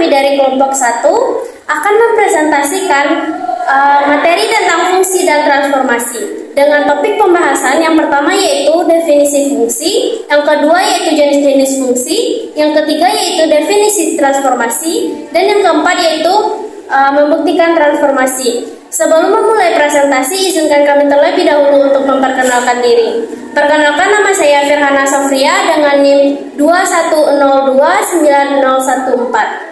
kami dari kelompok 1 akan mempresentasikan materi tentang fungsi dan transformasi dengan topik pembahasan yang pertama yaitu definisi fungsi, yang kedua yaitu jenis-jenis fungsi, yang ketiga yaitu definisi transformasi, dan yang keempat yaitu membuktikan transformasi. Sebelum memulai presentasi, izinkan kami terlebih dahulu untuk memperkenalkan diri. Perkenalkan, nama saya Firhana Sofria dengan NIM 21029014.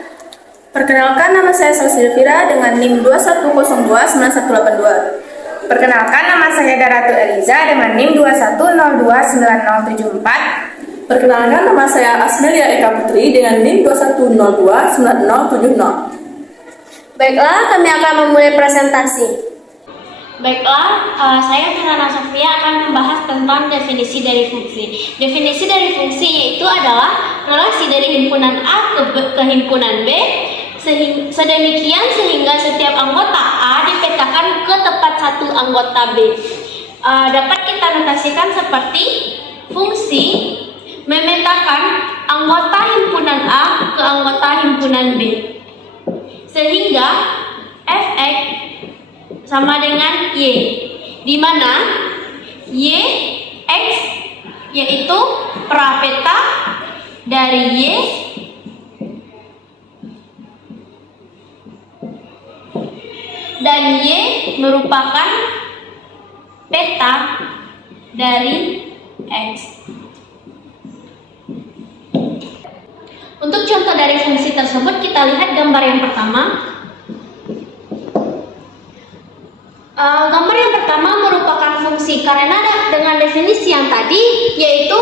Perkenalkan, nama saya Salsilvira dengan NIM 21029182. Perkenalkan, nama saya Daratu Eliza dengan NIM 21029074. Perkenalkan, nama saya Asmelia Eka Putri dengan NIM 21029070. Baiklah, kami akan memulai presentasi. Baiklah, saya Firhana Sofia akan membahas tentang definisi dari fungsi. Definisi dari fungsi yaitu adalah relasi dari himpunan A ke himpunan B, sedemikian sehingga setiap anggota A dipetakan ke tempat satu anggota B. Dapat kita notasikan seperti fungsi memetakan anggota himpunan A ke anggota himpunan B, sehingga Fx sama dengan Y, di mana Y, X yaitu prapeta dari Y dan Y merupakan peta dari X. Untuk contoh dari fungsi tersebut, kita lihat gambar yang pertama. Gambar yang pertama merupakan fungsi karena dengan definisi yang tadi, yaitu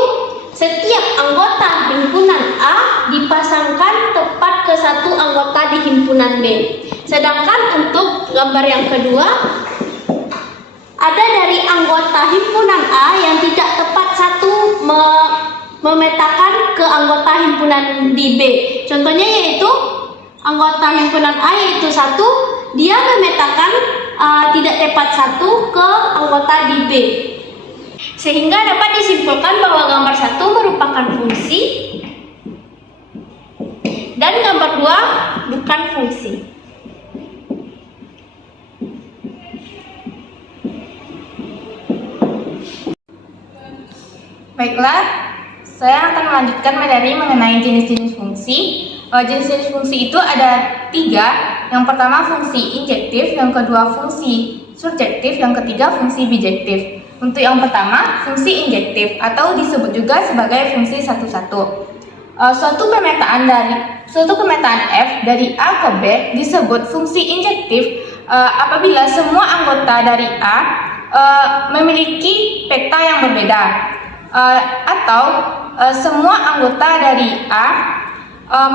setiap anggota himpunan A dipasangkan tepat ke satu anggota di himpunan B. Sedangkan untuk gambar yang kedua, ada dari anggota himpunan A yang tidak tepat satu memetakan ke anggota himpunan di B. Contohnya yaitu anggota himpunan A yaitu 1, dia memetakan tidak tepat satu ke anggota di B. Sehingga dapat disimpulkan bahwa gambar 1 merupakan fungsi dan gambar 2 bukan fungsi. Baiklah, saya akan melanjutkan materi mengenai jenis-jenis fungsi. Jenis-jenis fungsi itu ada 3. Yang pertama fungsi injektif, yang kedua fungsi surjektif, yang ketiga fungsi bijektif. Untuk yang pertama, fungsi injektif atau disebut juga sebagai fungsi 1-1. Suatu pemetaan F dari A ke B disebut fungsi injektif apabila semua anggota dari A memiliki peta yang berbeda, atau semua anggota dari A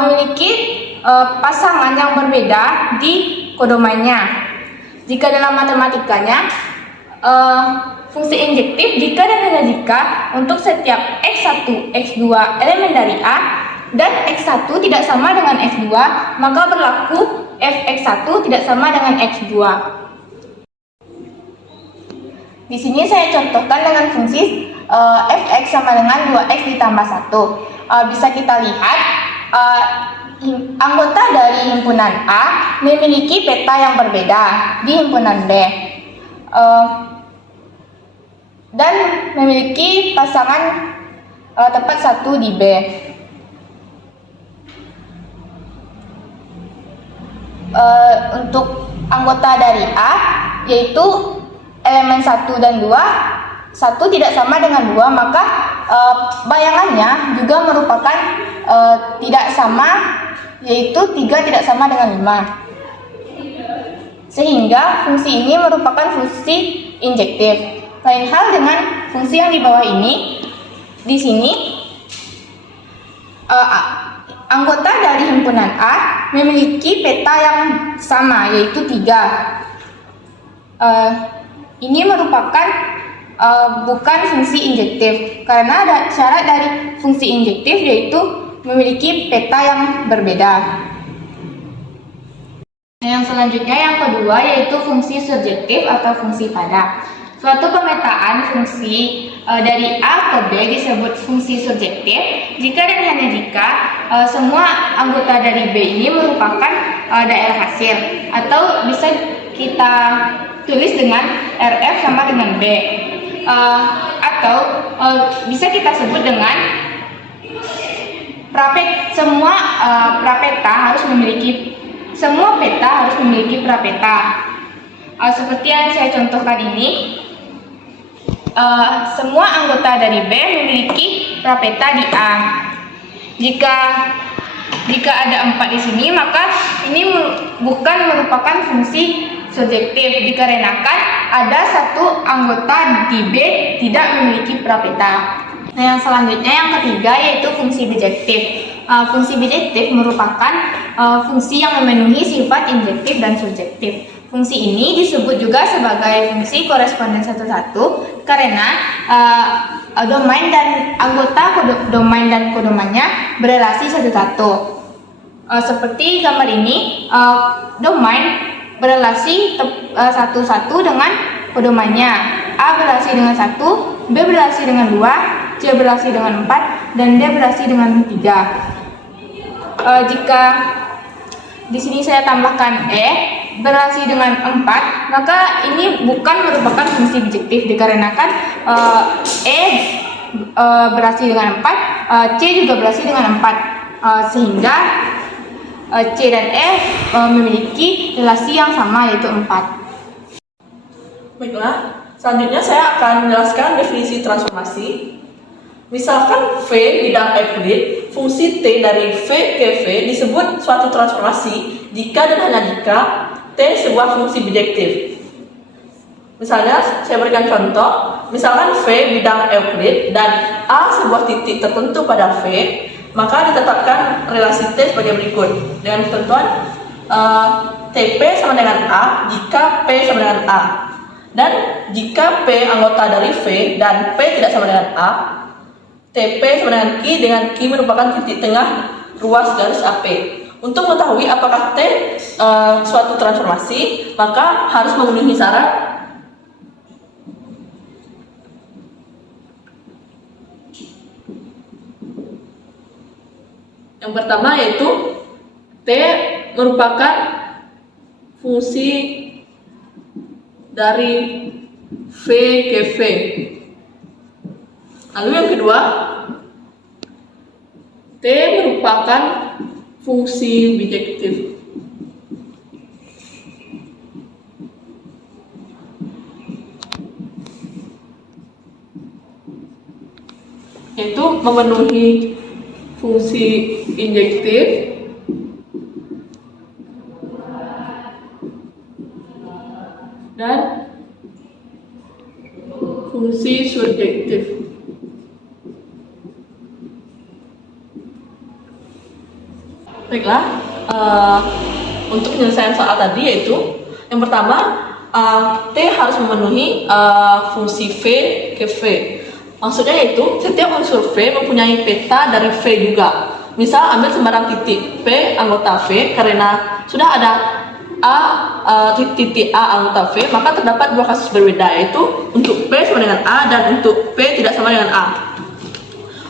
memiliki pasangan yang berbeda di kodomannya. Jika dalam matematikanya, fungsi injektif jika dan hanya jika untuk setiap X1, X2 elemen dari A dan X1 tidak sama dengan X2, maka berlaku Fx1 tidak sama dengan X2. Di sini saya contohkan dengan fungsi Fx sama dengan 2x ditambah 1. Bisa kita lihat anggota dari himpunan A memiliki peta yang berbeda di himpunan B dan memiliki pasangan tepat 1 di B. Untuk anggota dari A yaitu elemen 1 dan 2, 1 tidak sama dengan 2, maka bayangannya juga merupakan tidak sama, yaitu 3 tidak sama dengan 5. Sehingga fungsi ini merupakan fungsi injektif. Lain hal dengan fungsi yang di bawah ini. Di sini anggota dari himpunan A memiliki peta yang sama, yaitu 3. Ini merupakan bukan fungsi injektif, karena ada syarat dari fungsi injektif yaitu memiliki peta yang berbeda. Yang selanjutnya yang kedua yaitu fungsi surjektif atau fungsi pada. Suatu pemetaan fungsi dari A ke B disebut fungsi surjektif jika dan hanya jika semua anggota dari B ini merupakan daerah hasil, atau bisa kita tulis dengan RF sama dengan B, atau bisa kita sebut dengan semua peta harus memiliki prapeta. Seperti yang saya contohkan ini, semua anggota dari B memiliki prapeta di A. Jika ada 4 di sini, maka ini bukan merupakan fungsi surjektif dikarenakan ada satu anggota di B tidak memiliki prapeta. Nah, yang selanjutnya yang ketiga yaitu fungsi bijektif. Fungsi bijektif merupakan fungsi yang memenuhi sifat injektif dan surjektif. Fungsi ini disebut juga sebagai fungsi koresponden satu-satu karena domain dan anggota domain dan kodomannya berelasi satu-satu. Seperti gambar ini, domain berelasi satu-satu dengan kodomannya. A berelasi dengan 1, B berelasi dengan 2, C berelasi dengan 4, dan D berelasi dengan 3. Jika di sini saya tambahkan E berelasi dengan 4, maka ini bukan merupakan fungsi bijektif dikarenakan E berelasi dengan 4, C juga berelasi dengan 4, sehingga C dan E memiliki relasi yang sama yaitu 4. Baiklah, selanjutnya saya akan menjelaskan definisi transformasi. Misalkan V bidang Euclid, fungsi T dari V ke V disebut suatu transformasi jika dan hanya jika T sebuah fungsi bijektif. Misalnya, saya berikan contoh, misalkan V bidang Euclid dan A sebuah titik tertentu pada V, maka ditetapkan relasi T sebagai berikut dengan ketentuan TP sama dengan A jika P sama dengan A, dan jika P anggota dari V dan P tidak sama dengan A, TP sama dengan Q merupakan titik tengah ruas garis AP. Untuk mengetahui apakah T suatu transformasi, maka harus memenuhi syarat yang pertama, yaitu T merupakan fungsi dari V ke V. Lalu yang kedua, T merupakan fungsi bijektif. Yaitu memenuhi fungsi injektif dan fungsi surjektif. Baiklah, untuk penyelesaian soal tadi yaitu yang pertama, T harus memenuhi fungsi V ke V. Maksudnya yaitu setiap unsur V mempunyai peta dari V juga. Misal ambil sembarang titik P anggota V, karena sudah ada titik A anggota V, maka terdapat dua kasus berbeda, yaitu untuk P sama dengan A dan untuk P tidak sama dengan A.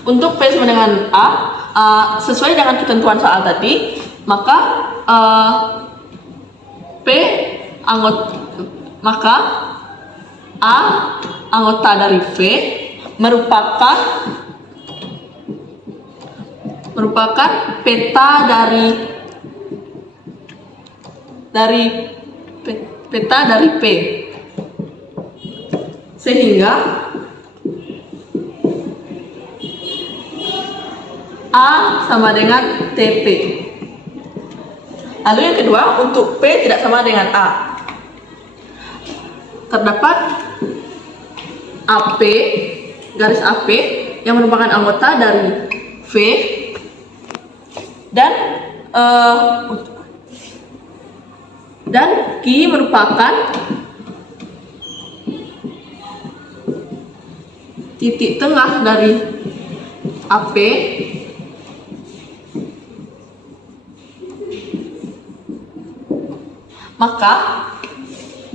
Untuk P sama dengan A, sesuai dengan ketentuan soal tadi, maka A anggota dari V merupakan peta dari P, sehingga A sama dengan TP. Lalu yang kedua, untuk P tidak sama dengan A, terdapat AP, garis AP yang merupakan anggota dari V, dan Q merupakan titik tengah dari AP, maka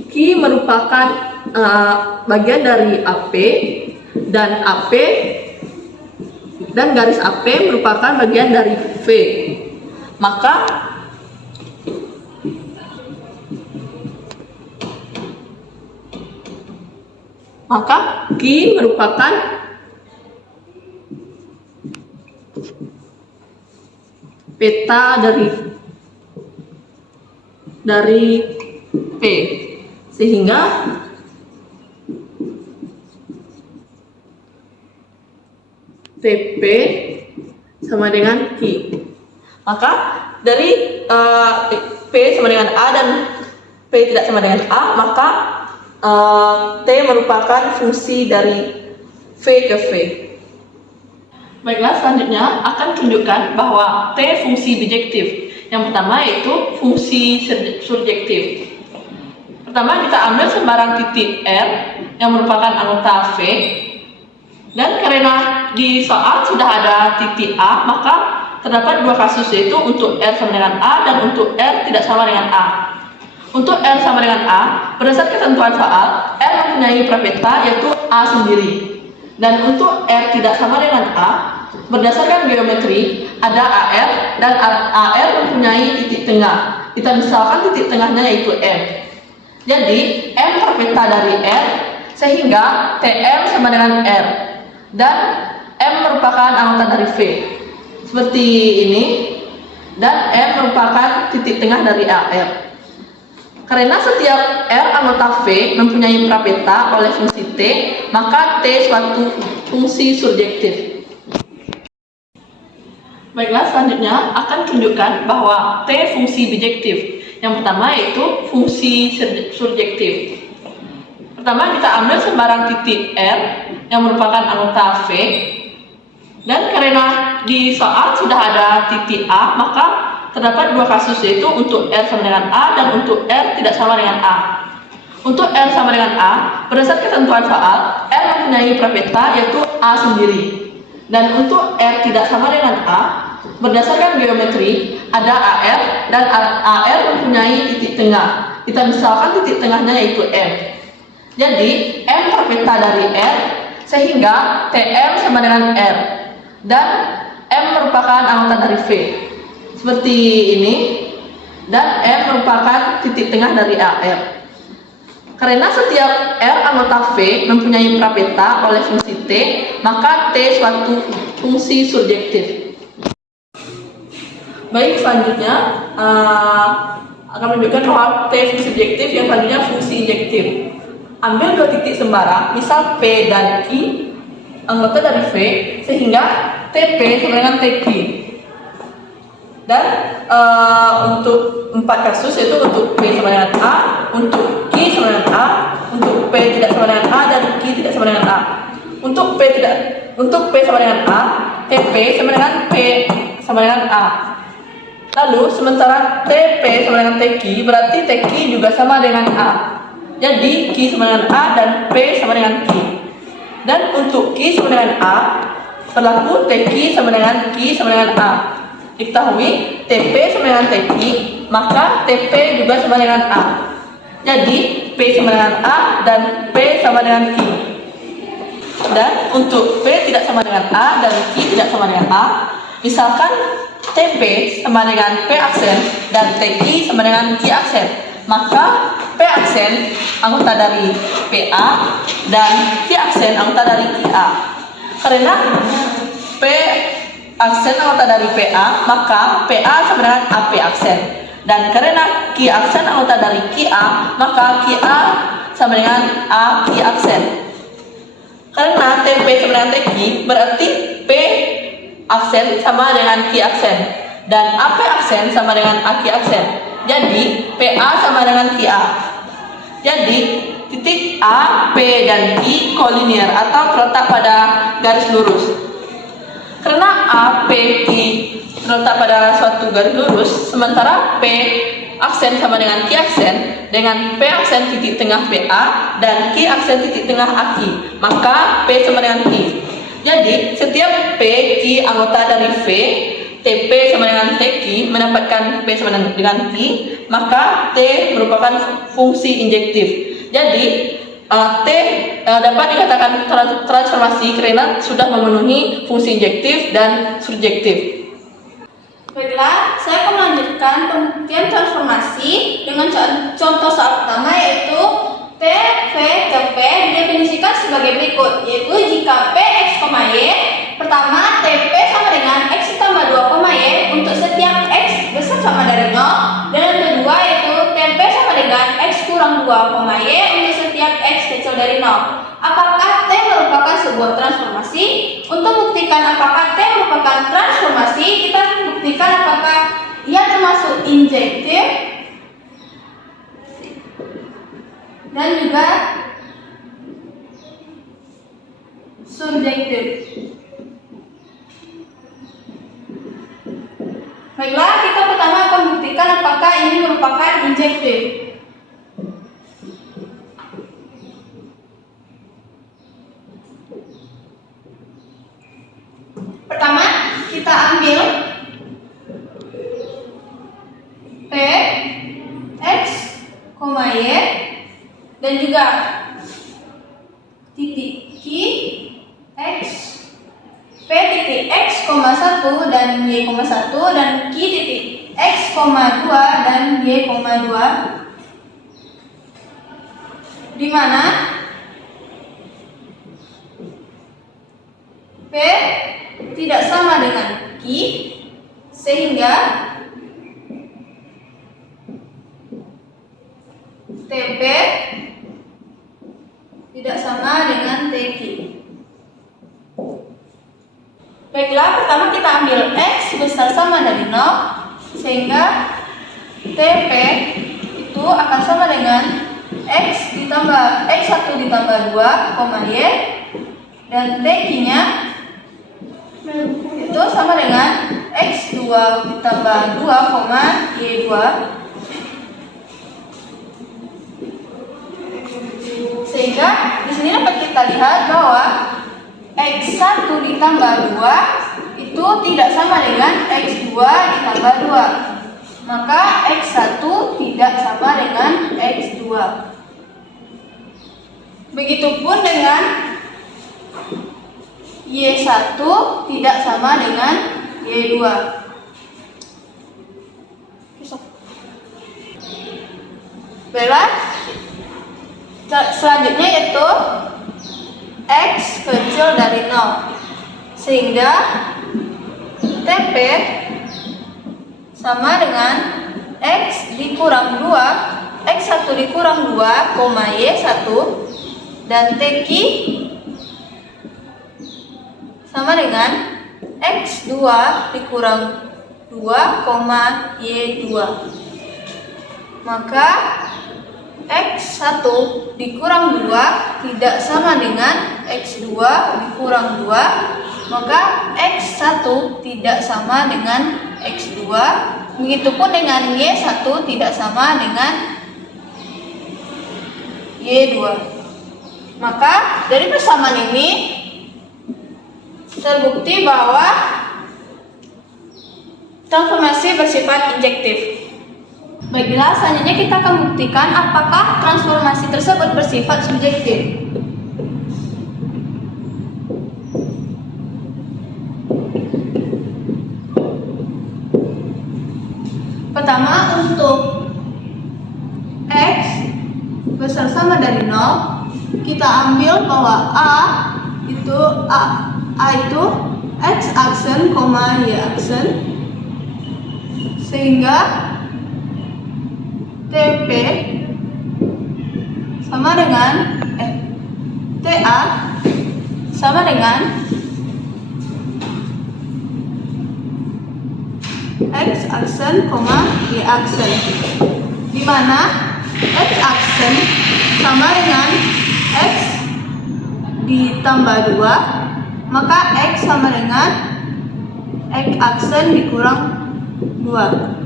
Q merupakan bagian dari AP dan AP dan garis AP merupakan bagian dari V. Maka Q merupakan peta dari P, sehingga TP sama dengan Q. Maka dari P sama dengan A dan P tidak sama dengan A, maka T merupakan fungsi dari V ke V. Baiklah, selanjutnya akan tunjukkan bahwa T fungsi bijektif. Yang pertama yaitu fungsi surjektif. Pertama, kita ambil sembarang titik R yang merupakan anggota V. Dan karena di soal sudah ada titik A, maka terdapat dua kasus, yaitu untuk R sama dengan A dan untuk R tidak sama dengan A. Untuk R sama dengan A, berdasarkan ketentuan soal, R mempunyai prapeta yaitu A sendiri. Dan untuk R tidak sama dengan A, berdasarkan geometri, ada AR dan AR mempunyai titik tengah. Kita misalkan titik tengahnya yaitu M. Jadi, M prapeta dari R, sehingga TM sama dengan R. Dan M merupakan anggota dari V. Seperti ini. Dan M merupakan titik tengah dari AR. Karena setiap R anggota V mempunyai prapeta oleh fungsi T, maka T suatu fungsi surjektif. Baiklah, selanjutnya akan tunjukkan bahwa T fungsi bijektif. Yang pertama yaitu fungsi surjektif. Pertama, kita ambil sembarang titik R yang merupakan anggota V. Dan karena di soal sudah ada titik A, maka terdapat dua kasus, yaitu untuk R sama dengan A dan untuk R tidak sama dengan A. Untuk R sama dengan A, berdasarkan ketentuan soal, R mempunyai prapeta yaitu A sendiri. Dan untuk R tidak sama dengan A, berdasarkan geometri, ada AR dan AR mempunyai titik tengah. Kita misalkan titik tengahnya yaitu M. Jadi, M prapeta dari R, sehingga TM sama dengan R. Dan M merupakan anggota dari V. Seperti ini. Dan M merupakan titik tengah dari AR. Karena setiap R anggota V mempunyai prapeta oleh fungsi T, maka T suatu fungsi surjektif. Baik, selanjutnya akan menunjukkan bahwa T fungsi subjektif, yang selanjutnya fungsi injektif. Ambil dua titik sembarang, misal P dan Q, anggota dari V, sehingga TP sama dengan TQ. Dan untuk empat kasus, yaitu untuk P sama dengan A, untuk Q sama dengan A, untuk P tidak sama dengan A, dan Q tidak sama dengan A. Untuk P sama dengan A, TP sama dengan P sama dengan A. Lalu sementara TP sama dengan TQ, berarti TQ juga sama dengan A. Jadi Q sama dengan A dan P sama dengan Q. Dan untuk Q sama dengan A, berlaku TQ sama dengan Q sama dengan A. Diketahui TP sama dengan TQ, maka TP juga sama dengan A. Jadi P sama dengan A dan P sama dengan Q. Dan untuk P tidak sama dengan A dan Q tidak sama dengan A, misalkan TP sama dengan P aksen dan TQ sama dengan Q aksen, maka P aksen anggota dari PA dan Q aksen anggota dari QA. Karena P aksen anggota dari PA, maka PA sama dengan AP aksen. Dan karena Q aksen anggota dari QA, maka QA sama dengan AQ aksen. Karena TP sama dengan TQ, berarti P aksen sama dengan Q aksen dan AP aksen sama dengan AQ aksen. Jadi PA sama dengan QA. Jadi titik A, P dan Q kolinier atau terletak pada garis lurus. Karena A, P, Q terletak pada suatu garis lurus, sementara P aksen sama dengan Q aksen dengan P aksen titik tengah PA dan Q aksen titik tengah AQ, maka P sama dengan Q. Jadi setiap P, Q anggota dari V, TP sama dengan TQ mendapatkan P sama dengan Q, maka T merupakan fungsi injektif. Jadi T dapat dikatakan transformasi karena sudah memenuhi fungsi injektif dan surjektif. Baiklah, saya akan melanjutkan pembuktian transformasi dengan contoh soal pertama, yaitu T, V, ke P didefinisikan sebagai berikut, yaitu jika P, X, Y, pertama TP sama dengan X ditambah 2, Y untuk setiap X besar sama dari 0, dan yang kedua yaitu TP sama dengan X kurang 2, Y untuk setiap X kecil dari 0. Apakah T merupakan sebuah transformasi? Untuk membuktikan apakah T merupakan transformasi, kita buktikan apakah ia termasuk injektif dan juga surjektif. Baiklah, kita pertama akan buktikan apakah ini merupakan injektif. Pertama, kita ambil P, X, Y, dan juga titik Q, X, P titik X, 1 dan Y, 1 dan Q titik X, 2 dan Y, 2, di mana P tidak sama dengan Q, sehingga TP tidak sama dengan TQ. Baiklah, pertama kita ambil X besar sama dari 0, sehingga TP itu akan sama dengan X ditambah X1 ditambah 2, Y, dan TQ-nya itu sama dengan X2 ditambah 2, Y2, sehingga di sini dapat kita lihat bahwa X1 ditambah 2 itu tidak sama dengan X2 ditambah 2. Maka X1 tidak sama dengan X2. Begitupun dengan Y1 tidak sama dengan Y2. Baiklah, selanjutnya yaitu X kecil dari 0, sehingga TP sama dengan X dikurang 2, X1 dikurang 2, Y1, dan TQ sama dengan X2 dikurang 2, Y2. Maka X1 dikurang 2 tidak sama dengan X2 dikurang 2, maka X1 tidak sama dengan X2. Begitupun dengan Y1 tidak sama dengan Y2. Maka dari persamaan ini terbukti bahwa transformasi bersifat injektif. Baiklah, selanjutnya kita akan buktikan apakah transformasi tersebut bersifat subjektif. Pertama, untuk X besar sama dari 0, kita ambil bahwa A itu X aksen, Y aksen, sehingga TP sama dengan TA sama dengan X aksen, Y aksen, di mana X aksen sama dengan X ditambah 2, maka X sama dengan X aksen dikurang 2.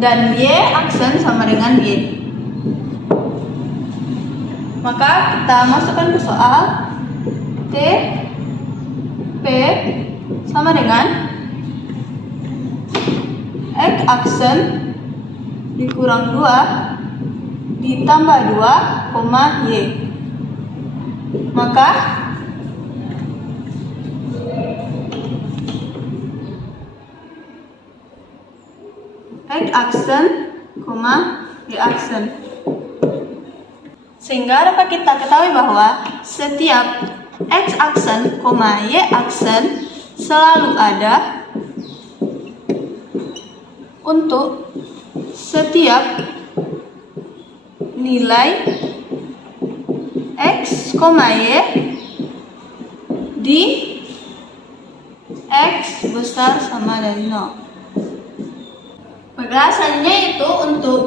Dan Y aksen sama dengan Y. Maka kita masukkan ke soal. T P sama dengan X aksen dikurang 2 ditambah 2, Y. maka X aksen, Y aksen. Sehingga dapat kita ketahui bahwa setiap X aksen, Y aksen selalu ada untuk setiap nilai X, Y di X besar sama dari 0. Baiklah, selanjutnya itu untuk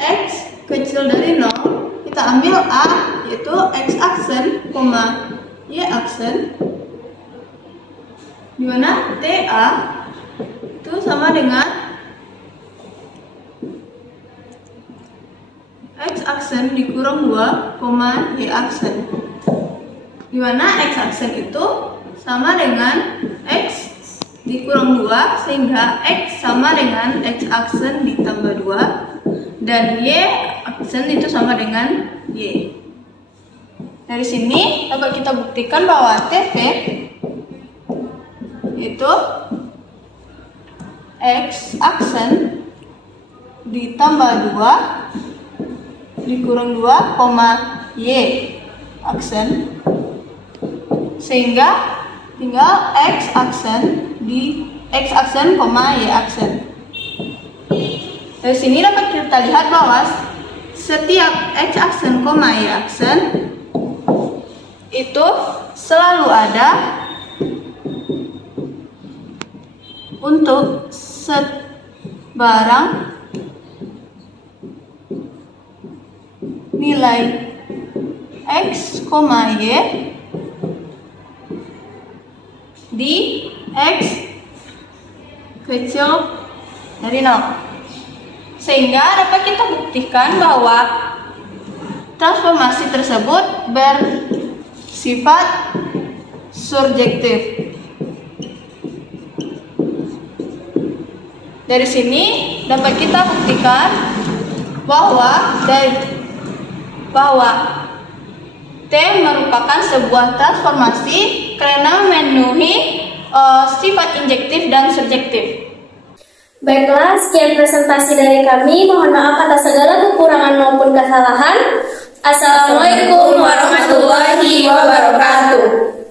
X kecil dari 0, kita ambil A, yaitu X aksen, Y aksen, di mana TA itu sama dengan X aksen dikurang 2, Y aksen, di mana X aksen itu sama dengan X dikurang 2, sehingga X sama dengan X aksen ditambah 2, dan Y aksen itu sama dengan Y. Dari sini dapat kita buktikan bahwa TP itu X aksen ditambah 2 dikurang 2, Y aksen, sehingga tinggal X aksen di X aksen, Y aksen. Dari sini dapat kita lihat bahwa setiap X aksen, Y aksen itu selalu ada untuk sebarang nilai X, Y di X kecil dari 0. Sehingga dapat kita buktikan bahwa transformasi tersebut bersifat surjektif. Dari sini dapat kita buktikan bahwa T merupakan sebuah transformasi karena memenuhi sifat injektif dan surjektif. Baiklah, sekian presentasi dari kami. Mohon maaf atas segala kekurangan maupun kesalahan. Assalamualaikum warahmatullahi wabarakatuh.